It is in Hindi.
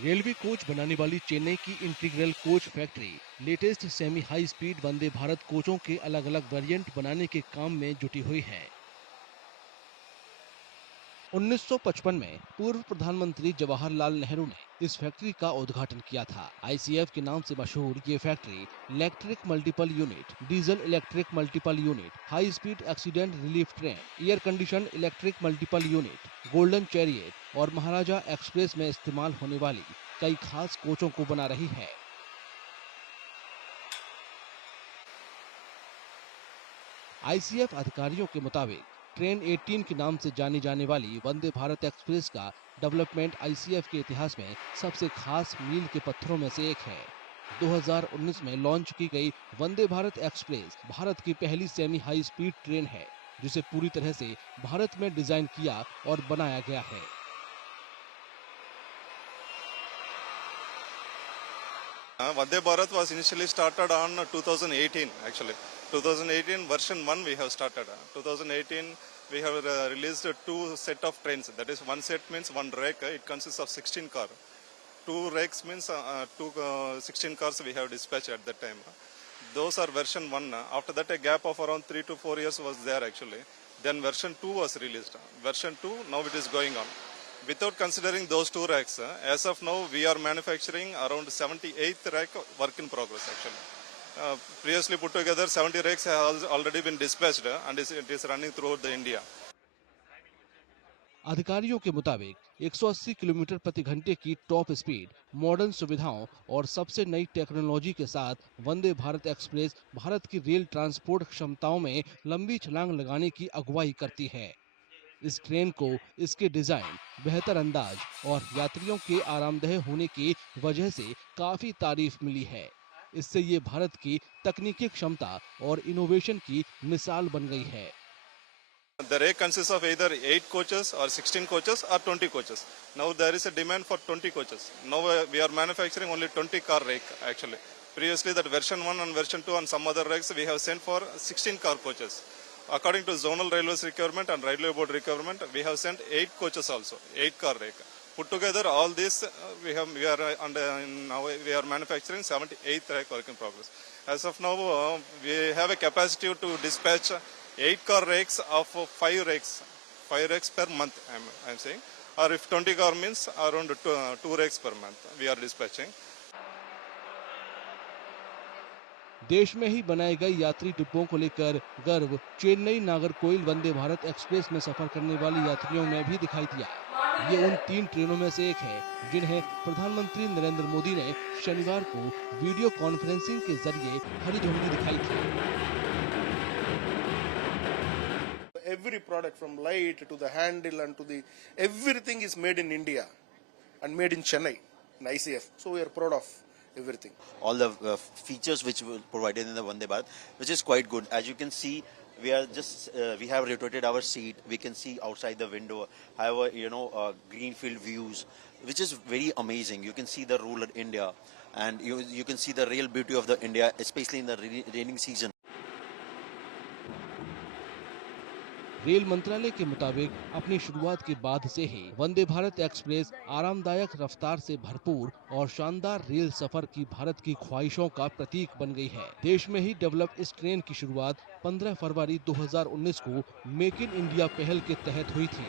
रेलवे कोच बनाने वाली चेन्नई की integral coach factory latest semi high speed Vande Bharat कोचों के अलग अलग वेरिएंट बनाने के काम में जुटी हुई है। 1955 में पूर्व प्रधानमंत्री जवाहरलाल नेहरू ने इस फैक्ट्री का उद्घाटन किया था। आईसीएफ के नाम से मशहूर ये factory electric multiple unit, diesel electric multiple unit, high speed accident relief train, air condition electric multiple unit, golden chariot और महाराजा एक्सप्रेस में इस्तेमाल होने वाली कई खास कोचों को बना रही है। आईसीएफ अधिकारियों के मुताबिक ट्रेन 18 के नाम से जानी जाने वाली वंदे भारत एक्सप्रेस का डेवलपमेंट आईसीएफ के इतिहास में सबसे खास मील के पत्थरों में से एक है। 2019 में लॉन्च की गई वंदे भारत एक्सप्रेस भारत की पहली सेमी हाई स्पीड ट्रेन है, जिसे पूरी तरह से भारत में डिजाइन किया और बनाया गया है। Vande Bharat was initially started on 2018 actually. 2018 version 1 we have started. 2018 we have released two set of trains. That is one set means one rake. It consists of 16 cars. Two rakes means 16 cars we have dispatched at that time. Those are version 1. After that a gap of around 3 to 4 years was there actually. Then version 2 was released. Version 2 now it is going on. Without considering those two racks, as of now we are manufacturing around 78th rack work in progress actually. Previously put together 70 racks have already been dispatched and it is running throughout the India. अधिकारियों के मुताबिक 180 किलोमीटर प्रति घंटे की टॉप स्पीड, मॉडर्न सुविधाओं और सबसे नई टेक्नोलॉजी के साथ वंदे भारत एक्सप्रेस भारत की रेल ट्रांसपोर्ट क्षमताओं में लंबी छलांग लगाने की अगुवाई करती है। इस ट्रेन को इसके डिजाइन, बेहतर अंदाज और यात्रियों के आरामदेह होने की वजह से काफी तारीफ मिली है। इससे ये भारत की तकनीकी क्षमता और इनोवेशन की मिसाल बन गई है। The rake consists of either 8 coaches or 16 coaches or 20 coaches. Now there is a demand for 20 coaches. Now we are manufacturing only 20 car rake actually. Previously that version 1 and version 2 and some other rakes we have sent for 16 car coaches. According to zonal railways requirement and railway board requirement, we have sent 8 coaches also, 8 car rake. Put together all this, we are manufacturing 78th rake work in progress. As of now, we have a capacity to dispatch 8 car rakes of 5 rakes per month. I'm saying, or if 20 car means around 2 rakes per month we are dispatching. देश में ही बनाए गए यात्री डिब्बों को लेकर गर्व चेन्नई नागरकोइल वंदे भारत एक्सप्रेस में सफर करने वाले यात्रियों में भी दिखाई दिया। ये उन 3 ट्रेनों में से एक है जिन्हें प्रधानमंत्री नरेंद्र मोदी ने शनिवार को वीडियो कॉन्फ्रेंसिंग के जरिए हरी झंडी दिखाई थी। Every product from light to the handle and to the everything is made in India and made in Chennai in ICF. So we are proud of everything. All the features which were provided in the Vande Bharat, which is quite good. As you can see, we have rotated our seat. We can see outside the window, have greenfield views, which is very amazing. You can see the rural India, and you can see the real beauty of the India, especially in the raining season. Rail मंत्रालय के मुताबिक अपनी शुरुआत के बाद से ही वंदे भारत एक्सप्रेस आरामदायक रफ्तार से भरपूर और शानदार रेल सफर की भारत की ख्वाहिशों का प्रतीक बन गई है। देश में ही डेवलप इस ट्रेन की शुरुआत 15 फरवरी 2019 को मेक इन इंडिया पहल के तहत हुई थी।